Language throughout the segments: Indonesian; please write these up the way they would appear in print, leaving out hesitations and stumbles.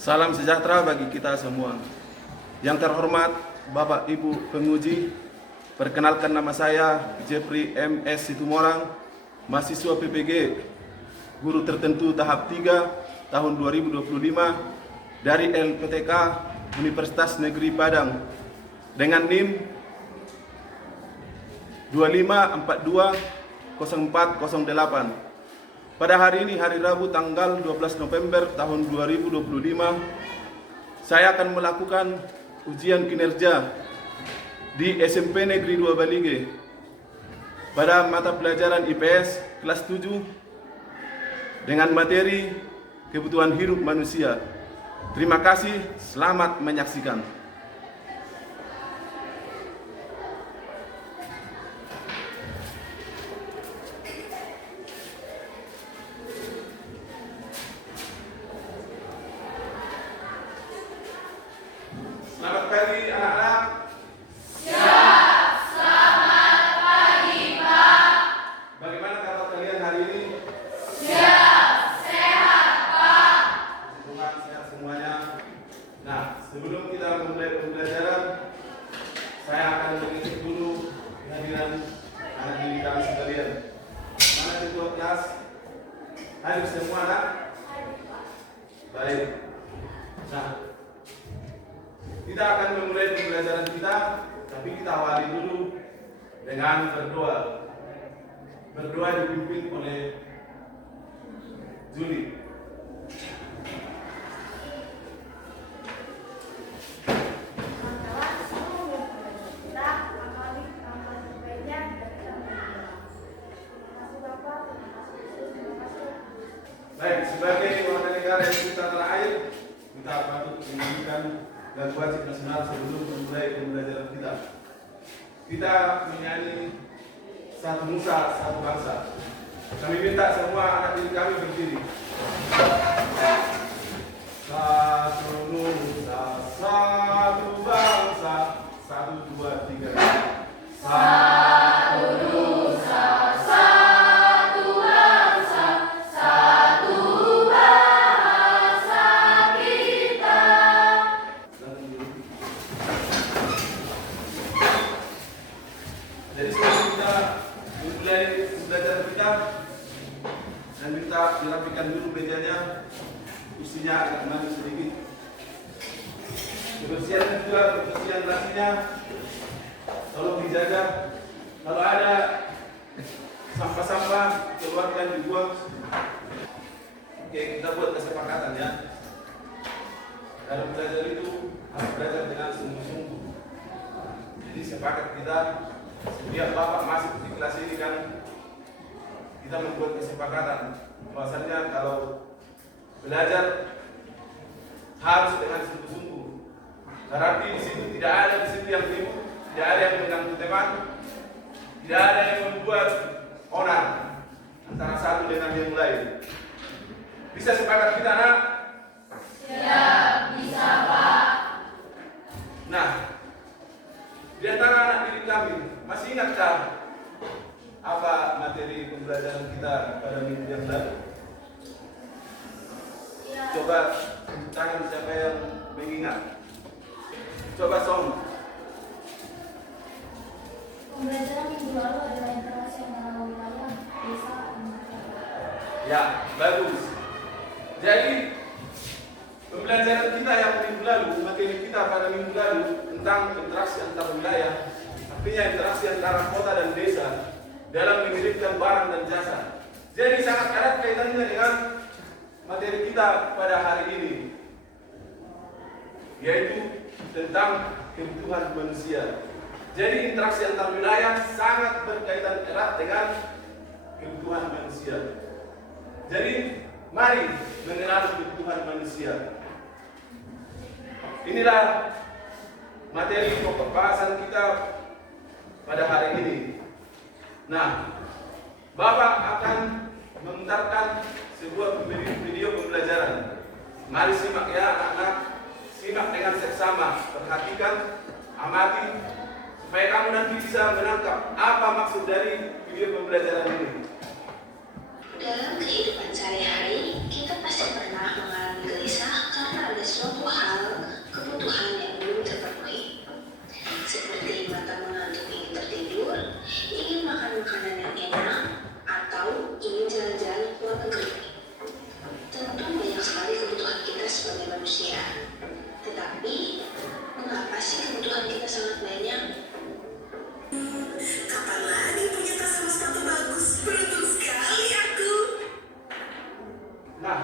Salam sejahtera bagi kita semua. Yang terhormat Bapak Ibu penguji, perkenalkan nama saya Jeffrey M.S. Situmorang, mahasiswa PPG, guru tertentu tahap 3 tahun 2025 dari LPTK Universitas Negeri Padang dengan NIM 25420408. Pada hari ini, hari Rabu tanggal 12 November tahun 2025, saya akan melakukan ujian kinerja di SMP Negeri 2 Balige pada mata pelajaran IPS kelas 7 dengan materi kebutuhan hidup manusia. Terima kasih, selamat menyaksikan. Selamat pagi anak-anak. Siap, selamat pagi Pak. Bagaimana kabar kalian hari ini? Siap, sehat Pak. Tuhan sehat semuanya. Nah, sebelum kita memulai pembelajaran, saya akan mengecek dulu kehadiran anak didik kami sekalian. Mana ketua kelas? Hadir semua anak? Baik. Nah, kita akan memulai pembelajaran kita, tapi kita awali dulu dengan berdoa. Berdoa dipimpin oleh Juli. Baik, sebagai warga negara yang kita tanah air, kita patut menunjukkan dan wajib nasional sebelum memulai pembelajaran kita. Kita menyanyi satu nusa, satu bangsa. Kami minta semua anak didik kami berdiri. Satu nusa, satu bangsa, 1, 2, 3. Satu nusa, satu bangsa, satu bahasa kita. Jadi sebelum kita memulai pembelajaran kita, saya minta dirapikan dulu mejanya, kursinya agak maju sedikit. Kebersihan juga, kebersihan nasinya, tolong dijaga. Kalau ada sampah-sampah, keluarkan dibuang. Oke, kita buat kesepakatan ya. Dalam belajar itu harus belajar dengan sungguh-sungguh. Jadi sepakat kita, setiap bapak masuk di kelas ini kan, kita membuat kesepakatan bahwasanya kalau belajar harus dengan sungguh-sungguh. Berarti di situ tidak ada di situ yang ribut, tidak ada yang mengganggu teman, tidak ada yang membuat onar antara satu dengan yang lain. Bisa sepakat kita, nak? Siap, bisa Pak. Nah, di antara anak didik kami, masih ingatkah apa materi pembelajaran kita pada minggu yang lalu? Coba tangan siapa yang mengingat. Coba Som. Pembelajaran minggu lalu adalah interaksi antara wilayah, desa, dan masyarakat. Ya, bagus. Jadi pembelajaran kita yang minggu lalu, materi kita pada minggu lalu tentang interaksi antar wilayah, artinya interaksi antara kota dan desa dalam mengirimkan barang dan jasa. Jadi sangat erat kaitannya dengan materi kita pada hari ini, yaitu tentang kebutuhan manusia. Jadi interaksi antar wilayah sangat berkaitan erat dengan kebutuhan manusia. Jadi mari mengenal kebutuhan manusia. Inilah materi pokok bahasan kita pada hari ini. Nah, Bapak akan memutarkan sebuah video pembelajaran. Mari simak ya anak-anak, simak dengan seksama, perhatikan, amati, supaya kamu nanti bisa menangkap apa maksud dari video pembelajaran ini. Dalam kehidupan sehari-hari, kita pasti pernah mengalami gelisah karena ada sebagai manusia. Tetapi, mengapa sih kebutuhan kita sangat banyak? Kapan lagi punya tas sama sepatu bagus? Beruntung sekali aku. Nah,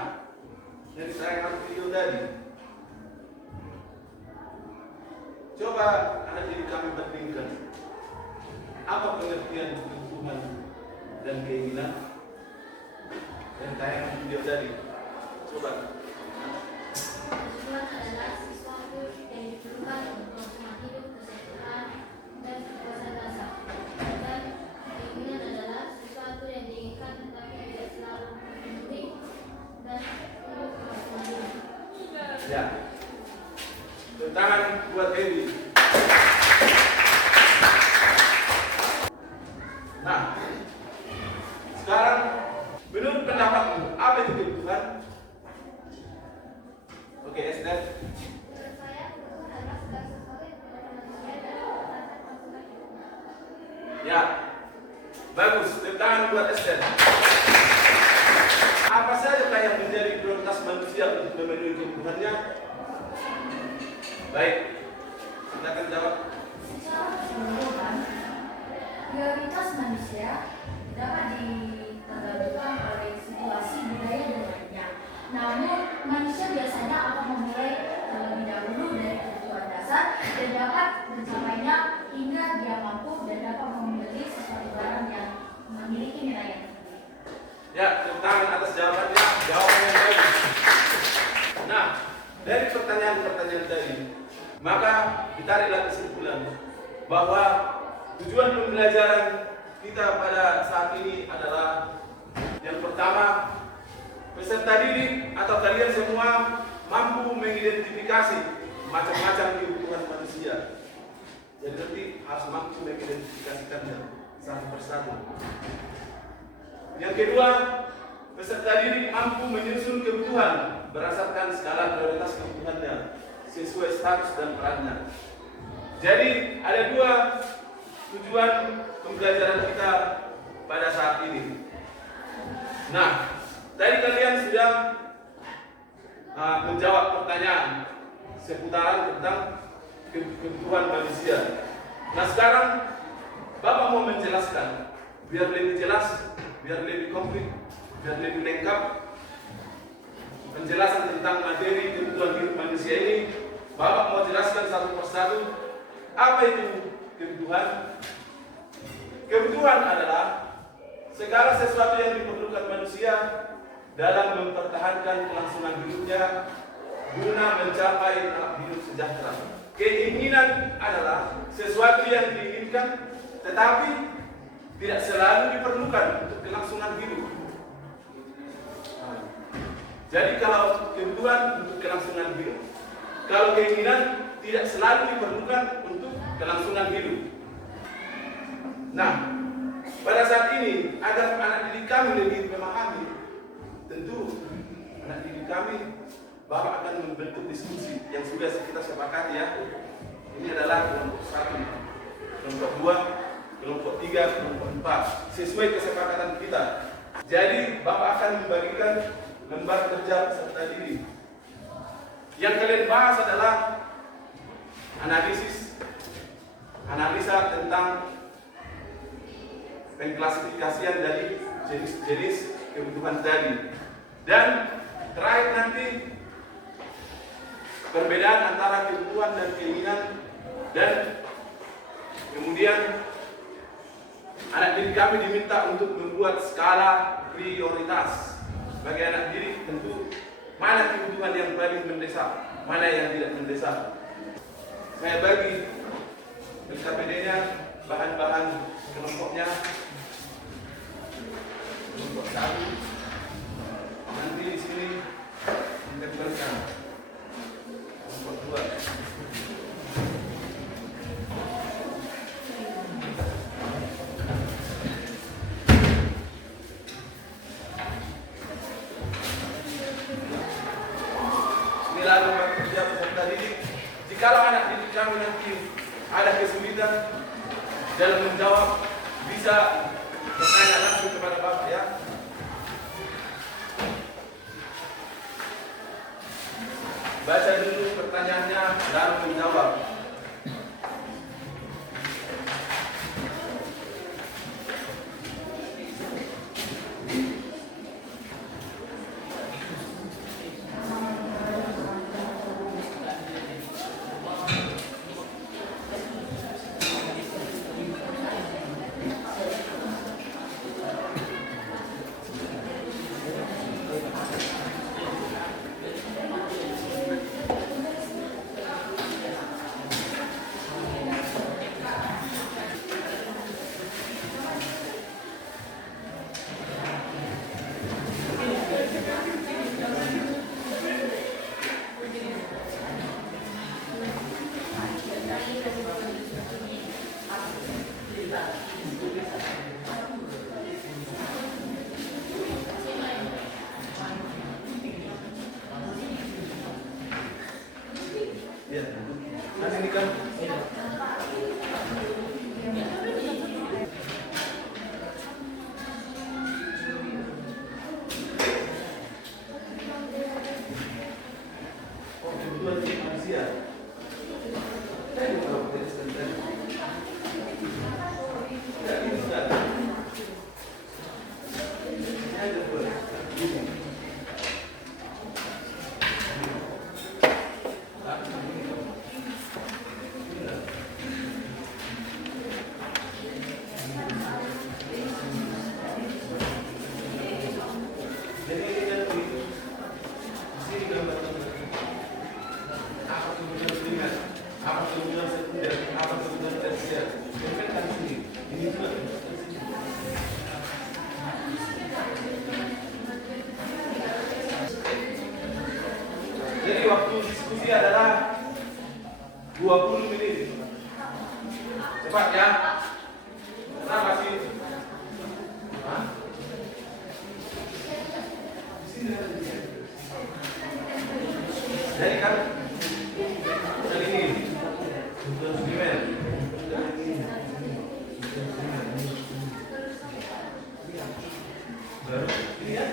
dari tayangan video tadi, coba anak didik kami bandingkan apa pengertian kebutuhan dan keinginan dari tayangan video tadi. Coba. Kebutuhan adalah sesuatu yang diperlukan untuk kesenangan hidup, kesejahteraan, dan kepuasan rasa. Dan keinginan adalah sesuatu yang diinginkan tetapi tidak selalu memenuhi dan untuk kepuasan hidup. Ya. Tangan buat Dewi. Nah, sekarang menurut pendapatmu apa itu kebutuhan? Oke, Esther. Menurut saya, kebutuhan adalah segala sesuatu yang diperlukan manusia dan berdasarkan konsumen hidup. Ya, bagus. Tepuk tangan buat Esther. Apa saja yang menjadi prioritas manusia untuk memenuhi kebutuhannya? Baik, silakan jawab. Secara keseluruhan, prioritas manusia dapat ditentukan oleh situasi budaya dan lainnya. Namun, manusia biasanya akan memulai terlebih dahulu dari kebutuhan dasar dan dapat mencapainya hingga dia mampu dan dapat membeli sesuatu barang yang memiliki nilai yang tinggi. Ya, tepuk tangan atas jawabannya. Jawaban yang baik. Nah, dari pertanyaan-pertanyaan tadi, maka ditariklah kesimpulan bahwa tujuan pembelajaran kita pada saat ini adalah yang pertama, peserta didik atau kalian semua mampu mengidentifikasi macam-macam kebutuhan manusia. Jadi nanti harus mampu mengidentifikasikannya satu persatu. Yang kedua, peserta didik mampu menyusun kebutuhan berdasarkan skala prioritas kebutuhannya sesuai status dan perannya. Jadi ada dua tujuan pembelajaran kita pada saat ini. Nah, tadi kalian sudah menjawab pertanyaan seputaran tentang kebutuhan manusia. Nah, sekarang Bapak mau menjelaskan biar lebih jelas, biar lebih komplit, biar lebih lengkap penjelasan tentang materi kebutuhan hidup manusia ini. Bapak mau jelaskan satu persatu apa itu kebutuhan. Kebutuhan adalah segala sesuatu yang diperlukan manusia dalam mempertahankan kelangsungan hidupnya guna mencapai hidup sejahtera. Keinginan adalah sesuatu yang diinginkan tetapi tidak selalu diperlukan untuk kelangsungan hidup. Jadi kalau kebutuhan untuk kelangsungan hidup, kalau keinginan tidak selalu diperlukan untuk kelangsungan hidup. Nah, pada saat ini agar anak didik kami lebih memahami, tentu anak didik kami Bapak akan membentuk diskusi yang sudah kita sepakati ya. Ini adalah kelompok 1, kelompok 2, kelompok 3, kelompok 4 sesuai kesepakatan kita. Jadi Bapak akan membagikan lembar kerja peserta didik. Yang kalian bahas adalah analisa tentang pengklasifikasian dari jenis-jenis kebutuhan tadi. Dan terakhir nanti perbedaan antara kebutuhan dan keinginan, dan kemudian anak didik kami diminta untuk membuat skala prioritas. Bagi anak didik tentu mana kebutuhan yang paling mendesak, mana yang tidak mendesak. Saya bagi LKPD-nya, bahan-bahan kelompoknya. Kelompok 1 nanti di sini ditempelkan. Kelompok 2. Lalu bekerja peserta didik. Jikalau anak didik kami nanti ada kesulitan dalam menjawab, bisa bertanya langsung kepada Bapak ya. baca dulu pertanyaannya lalu menjawab. Ya, nanti ini kan. Oh, kebetulan sih manusia. Saya juga kalau tidak sebentar. Tidak bisa. Saya juga. Jadi ini kan di sini gambar apa kemudian primer, apa kemudian sekunder, apa kemudian tersier. Ini kan di sini. Ini juga di sini. Jadi waktu diskusi adalah 20 menit. Cepat ya. Kenapa sih? Hah? Jadi kan dari ini untuk suplemen baru ini ya.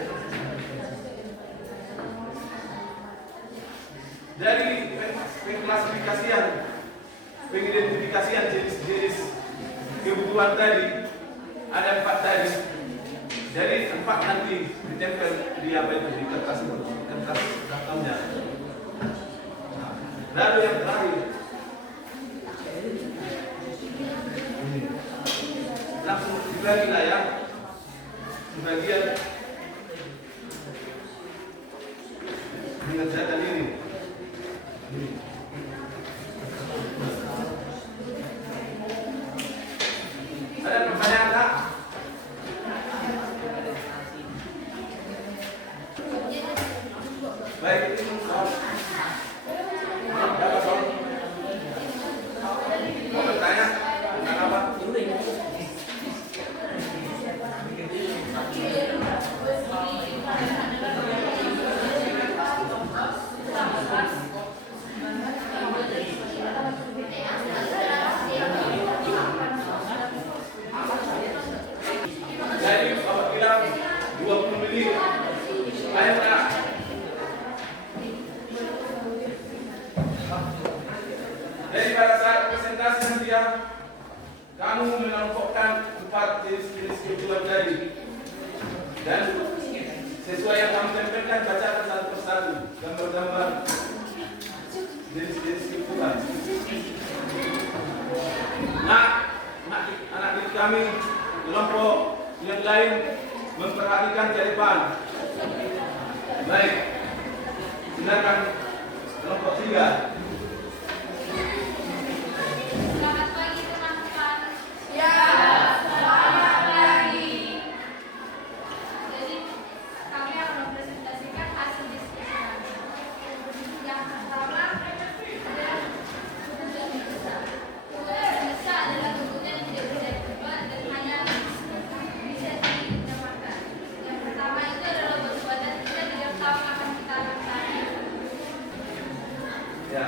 Dari pengklasifikasian, pengidentifikasian jenis-jenis kebutuhan tadi ada 4 tadi. Jadi 4 nanti ditempel di apa itu di kertas daftarnya. Lalu yang terakhir ini langsung dibagi lah ya, bagian mengerjakan ini. Ada pertanyaan tak? Baik, ini mau bertanya tentang apa? Jadi kalau bilang 20 menit, ayo nak. Jadi pada saat presentasi nanti ya, kamu mengelompokkan 4 jenis kebutuhan tadi, dan sesuai yang kamu tempelkan bacakan satu persatu gambar-gambar jenis-jenis kebutuhan. Nah, anak didik kami kelompok yang lain memperhatikan ke depan. Baik, silakan kelompok 3. Selamat pagi teman-teman. Ya, Selamat pagi. Jadi kami akan mempresentasikan hasil diskusi kami. Yang pertama adalah kebutuhan dasar. Kebutuhan dasar adalah kebutuhan yang tidak bisa diubah dan hanya bisa didapatkan. Yang pertama itu adalah obat-obatan kita tidak tahu akan kita lakukan. Ya.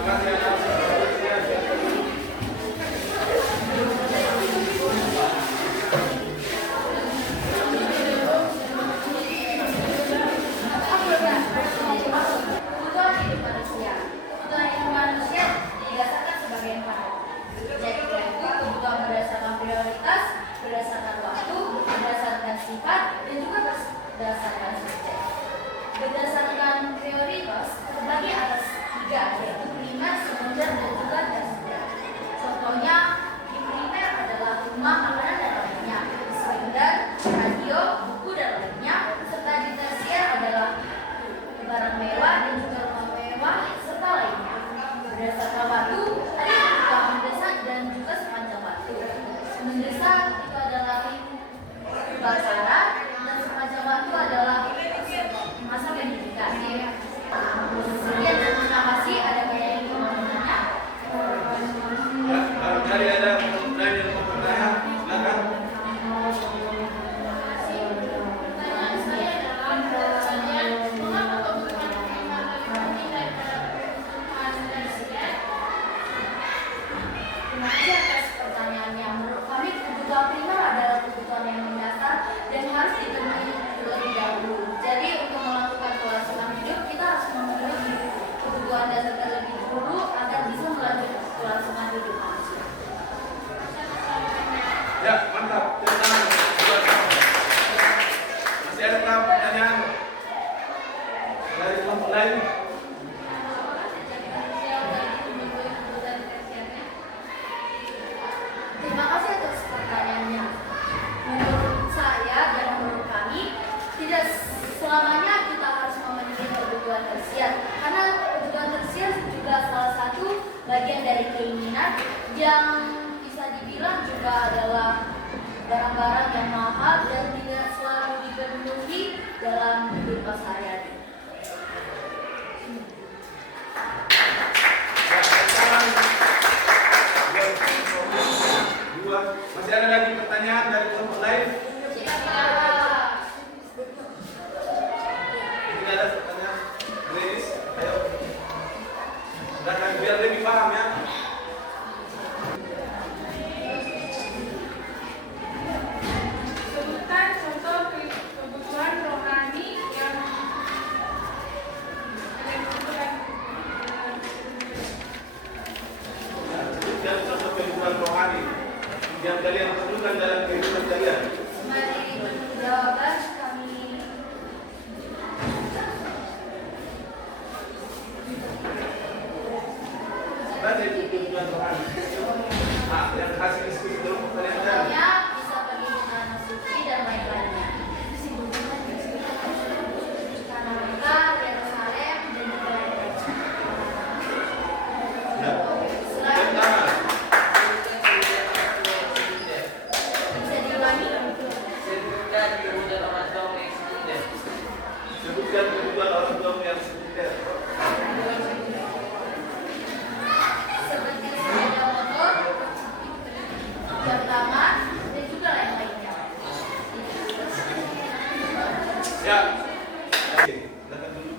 kasih atas perhatian. Kebutuhan hidup manusia. Kebutuhan hidup manusia didasarkan sebagai empat. Yaitu kebutuhan berdasarkan prioritas, berdasarkan waktu, berdasarkan sifat, dan juga berdasarkan subjek. Berdasarkan prioritas terbagi atas tiga, yaitu primer, sekunder, dan juga tersier. Contohnya di primer adalah rumah, makanan, dan lainnya. Di sekunder, radio, buku, dan lainnya. Serta di tersier adalah barang mewah dan juga rumah mewah serta lainnya. Berdasarkan waktu, ada kebutuhan mendesak dan juga sepanjang waktu. Mendesak itu adalah kebakaran dan sepanjang waktu adalah masa pendidikan. Sekian dan terima kasih. Ada yang ingin bertanya? Ya, barangkali ada pertanyaan yang mau bertanya, silakan. Pertanyaan saya adalah mengapa kebutuhan primer lebih penting daripada kebutuhan tersier? Terima kasih atas pertanyaannya. Menurut kami kebutuhan primer adalah kebutuhan yang mendasar dan harus dipenuhi terlebih dahulu. Jadi untuk melakukan kelangsungan hidup kita harus memenuhi kebutuhan dasar terlebih dahulu agar bisa melanjutkan kelangsungan hidup manusia. Ya, mantap. Tentang masih ada pertanyaan dari kelompok lain? Terima kasih atas pertanyaannya. Menurut saya dan menurut kami, tidak selamanya kita harus memenuhi kebutuhan tersier, karena kebutuhan tersier juga salah satu bagian dari keinginan yang bisa dibilang juga adalah barang-barang yang mahal dan tidak selalu dipenuhi dalam hidup sehari-hari. Ya, sekarang dua. Masih ada lagi pertanyaan dari kelompok lain? Tidak ada pertanyaan. Grace, ayo. Silakan biar lebih paham ya. Sebutkan contoh kebutuhan rohani yang dibutuhkan. Dan contoh kehidupan rohani yang kalian perlukan dalam kehidupan kalian. Mari menunggu jawaban kami. Baca itu kehidupan rohani. Nah, yang hasil diskusi kelompok kalian tadi. Contohnya bisa pergi ke tanah suci dan lain-lainnya. Kanada, Yerusalem, dan juga lain-lainnya. Ya. Selain Pertama, bisa diulangi. sebutkan kebutuhan orang tua yang sekunder. Seperti sepeda motor, jam tangan, dan juga lain-lainnya. Ya. Oke, silakan dulu.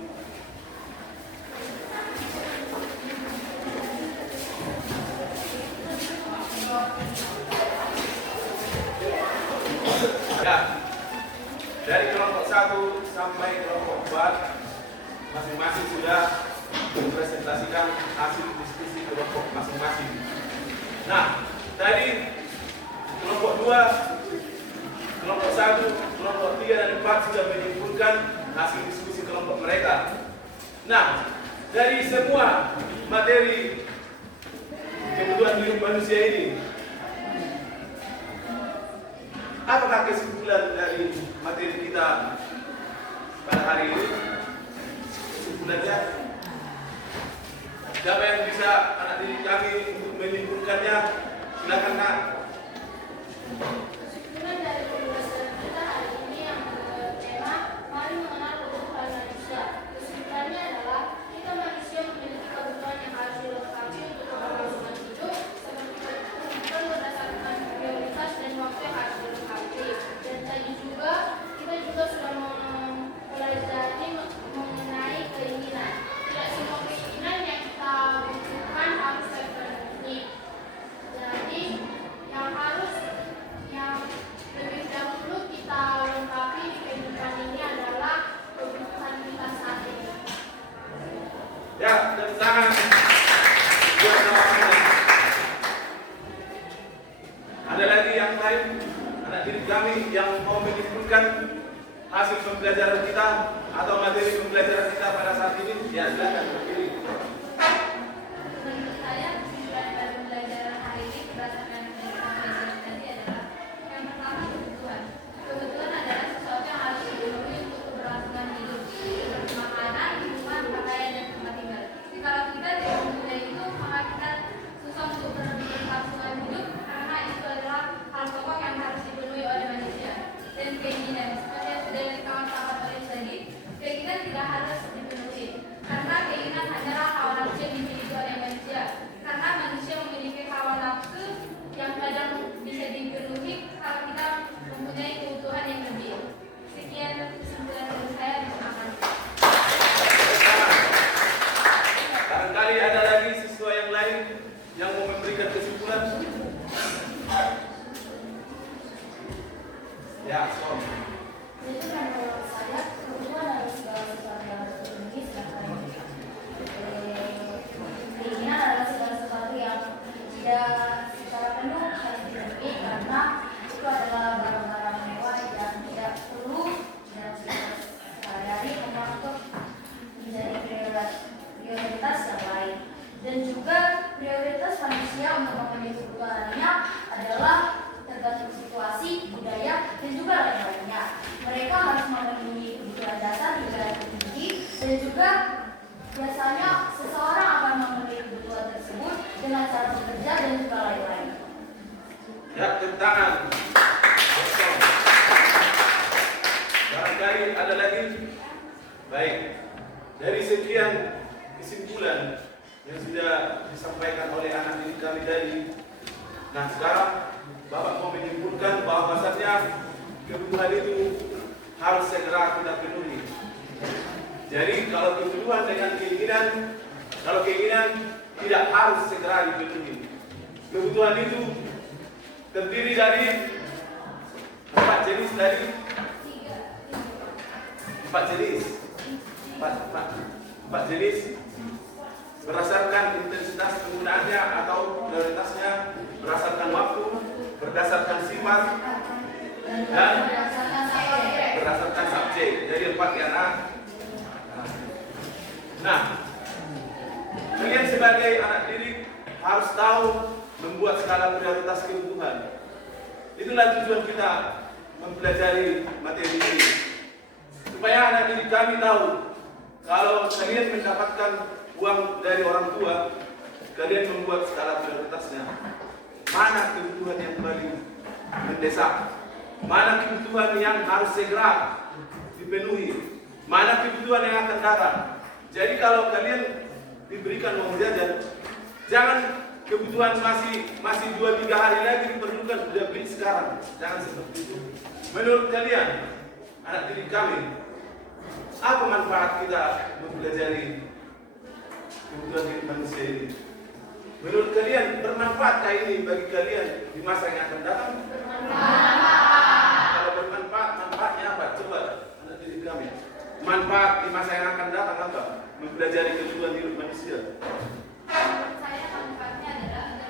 Ya. Dari kelompok 1 sampai kelompok 4 masing-masing sudah mempresentasikan hasil diskusi kelompok masing-masing. Nah, tadi kelompok 2, kelompok 1, kelompok 3 dan 4 sudah menyimpulkan hasil diskusi kelompok mereka. Nah, dari semua materi kebutuhan hidup manusia ini, apakah kesimpulan dari materi kita pada hari ini? Kesimpulannya, siapa yang bisa anak didik kami untuk menyimpulkannya? Silakan, Kak. Kesimpulan dari pembahasan kita hari ini yang bertema mari mengenal kebutuhan manusia. Kesimpulannya adalah kita manusia memiliki kebutuhan yang harus dilengkapi untuk keberlangsungan hidup, seperti kebutuhan berdasarkan prioritas dan waktu yang harus dilengkapi. Dan tadi juga kita juga sudah mempelajari mengenai keinginan. Tidak semua keinginan yang kita butuhkan pembelajaran kita atau materi pembelajaran kita pada saat ini? Ya, silakan berdiri. Menurut saya, kesimpulan dari pembelajaran hari ini berdasarkan dari pembelajaran tadi adalah yang pertama kebutuhan. Kebutuhan adalah sesuatu yang harus dipenuhi untuk keberlangsungan hidup, seperti makanan, minuman, pakaian, dan tempat tinggal. Jadi kalau kita tidak mempunyai itu, maka kita susah untuk keberlangsungan hidup karena itu adalah hal pokok yang harus dipenuhi oleh manusia. Dan keinginan, seperti yang sudah dikatakan oleh tadi, keinginan tidak harus dipenuhi karena keinginan hanyalah hawa nafsu yang dimiliki oleh manusia. Karena manusia memiliki hawa nafsu yang kadang bisa dipenuhi kalau kita mempunyai kebutuhan yang lebih. Sekian kesimpulan dari saya. Terima kasih. Barangkali ada lagi siswa yang lain yang mau memberikan kesimpulan. Ya, so. Jadi menurut saya kebutuhan adalah segala sesuatu yang harus dipenuhi, sedangkan keinginan adalah segala sesuatu yang tidak secara penuh harus dipenuhi karena itu adalah barang-barang mewah yang tidak perlu dan sehari-hari hanya untuk menjadi prioritas yang lain. Dan juga prioritas manusia untuk memenuhi kebutuhannya adalah tergantung situasi, budaya, dan juga lain-lainnya. Mereka harus memenuhi kebutuhan dasar hingga tinggi, dan juga biasanya seseorang akan memenuhi kebutuhan tersebut dengan cara bekerja dan juga lain-lain. Ya, tepuk tangan. Barangkali ada lagi. Baik. Dari sekian kesimpulan yang sudah disampaikan oleh anak didik kami tadi, nah sekarang Bapak mau menyimpulkan bahwa bahasanya kebutuhan itu harus segera kita penuhi. Jadi kalau kebutuhan dengan keinginan, kalau keinginan tidak harus segera dipenuhi. Kebutuhan itu terdiri dari 4 jenis tadi. 4 jenis. 4 jenis berdasarkan intensitas penggunaannya atau prioritasnya, berdasarkan waktu, berdasarkan sifat, dan berdasarkan subjek. Jadi 4 ya. Nah, kalian sebagai anak didik harus tahu membuat skala prioritas kebutuhan. Itulah tujuan kita mempelajari materi ini, supaya anak didik kami tahu kalau kalian mendapatkan uang dari orang tua, kalian membuat skala prioritasnya. Mana kebutuhan yang paling mendesak? Mana kebutuhan yang harus segera dipenuhi? Mana kebutuhan yang akan datang? Jadi kalau kalian diberikan uang jajan, jangan kebutuhan masih 2-3 hari lagi diperlukan, sudah beli sekarang. Jangan seperti itu. Menurut kalian, anak didik kami, apa manfaat kita mempelajari kebutuhan hidup manusia ini? Menurut kalian bermanfaatkah ini bagi kalian di masa yang akan datang? Kalau bermanfaat, manfaatnya apa? Coba anak didik kami. Manfaat di masa yang akan datang apa? Mempelajari kebutuhan hidup manusia. Menurut saya manfaatnya adalah agar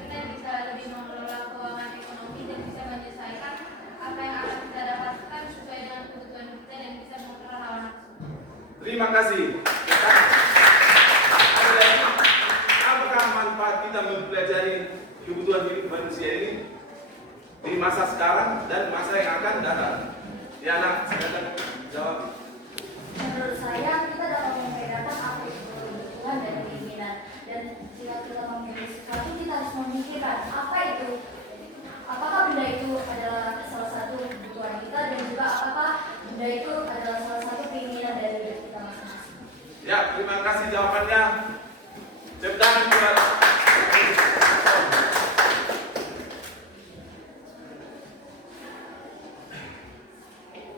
kita bisa lebih mengelola keuangan ekonomi dan bisa menyelesaikan apa yang akan kita dapatkan sesuai dengan kebutuhan kita dan bisa mengelola hawa nafsu. Terima kasih. Apakah manfaat kita mempelajari kebutuhan hidup manusia ini di masa sekarang dan masa yang akan datang? Ya anak, silakan jawab. Menurut saya, kita dapat membedakan apa itu kebutuhan dan keinginan. Dan jika kita memilih sesuatu, kita harus memikirkan apa itu, apakah benda itu adalah salah satu kebutuhan kita dan juga apakah benda itu adalah salah satu keinginan dari diri kita masing-masing. Ya, terima kasih jawabannya. Tepuk tangan buat.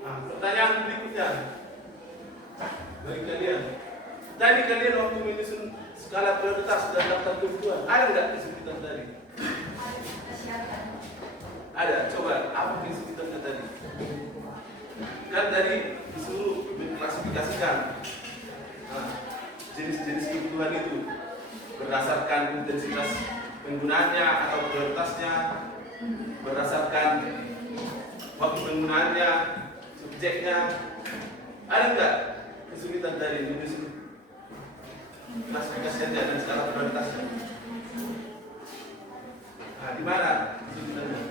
Nah, pertanyaan berikutnya bagi kalian. Tadi kalian waktu menyusun skala prioritas dan daftar kebutuhan, ada nggak kesulitan tadi? Ada. Coba apa kesulitannya tadi? Kan tadi disuruh mengklasifikasikan jenis-jenis kebutuhan itu berdasarkan intensitas penggunaannya atau prioritasnya, berdasarkan waktu penggunaannya, subjeknya. Ada nggak kesulitan dari menulis klasifikasi dan skala prioritasnya? Nah, di mana kesulitannya?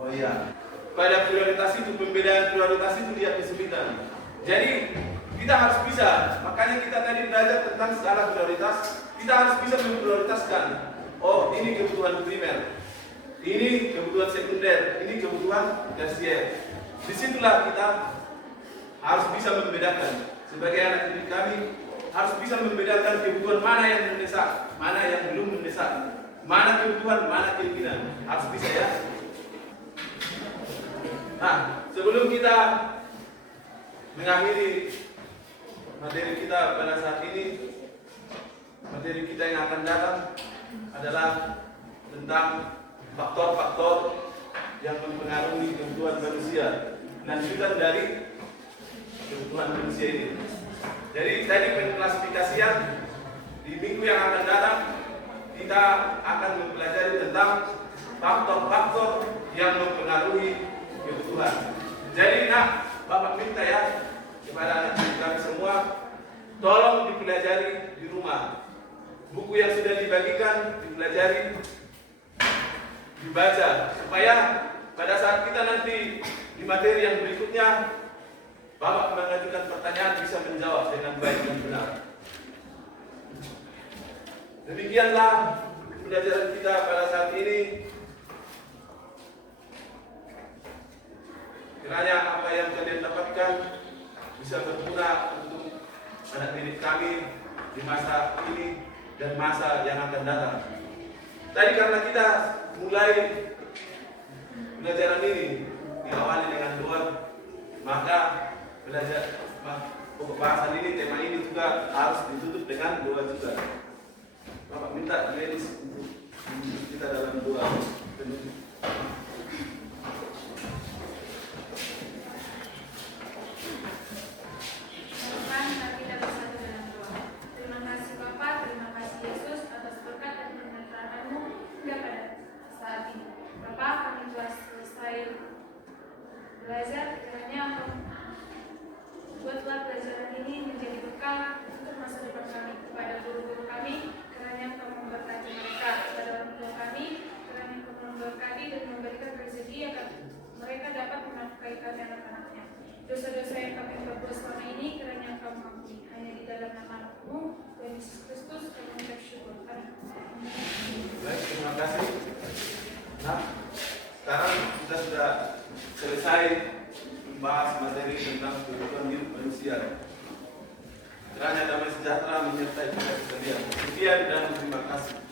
Oh iya, pada prioritas itu, pembedaan prioritas itu lihat kesulitan. Jadi kita harus bisa, makanya kita tadi belajar tentang skala prioritas. Kita harus bisa memprioritaskan. Oh, ini kebutuhan primer, ini kebutuhan sekunder, ini kebutuhan tersier. Disitulah kita harus bisa membedakan. Sebagai anak didik kami harus bisa membedakan kebutuhan mana yang mendesak, mana yang belum mendesak, mana kebutuhan, mana keinginan. Harus bisa ya. Nah, sebelum kita mengakhiri materi kita pada saat ini, materi kita yang akan datang adalah tentang faktor-faktor yang mempengaruhi kebutuhan manusia, lanjutan dari kebutuhan manusia ini. Jadi tadi pengklasifikasian, di minggu yang akan datang kita akan mempelajari tentang faktor-faktor yang mempengaruhi kebutuhan. Jadi Bapak minta ya kepada anak kami semua, tolong dipelajari di rumah. Buku yang sudah dibagikan dipelajari, dibaca, supaya pada saat kita nanti di materi yang berikutnya, Bapak mengajukan pertanyaan bisa menjawab dengan baik dan benar. Demikianlah pelajaran kita pada saat ini. Kiranya apa yang kalian dapatkan bisa berguna untuk anak didik kami di masa ini dan masa yang akan datang. Tadi karena kita mulai pelajaran ini diawali dengan doa, maka pembahasan ini, tema ini juga harus ditutup dengan doa juga. Bapak minta ladies untuk kita dalam doa penutup. Belajar, kiranya buatlah pelajaran ini menjadi bekal untuk masa depan kami. Kepada guru-guru kami, kiranya Engkau memberkati mereka. Kepada orang tua kami, kiranya Engkau memberkati dan memberikan rezeki agar mereka dapat menafkahi kami anak-anaknya. Dosa-dosa yang kami perbuat selama ini, kiranya Engkau mengampuni. Hanya di dalam nama Anakmu, Tuhan Yesus Kristus, kami mengucap syukur. Amin. Baik, terima kasih. Nah, sekarang kita sudah selesai membahas materi tentang kebutuhan hidup manusia. Kiranya damai sejahtera menyertai kita sekalian. Sekian dan terima kasih.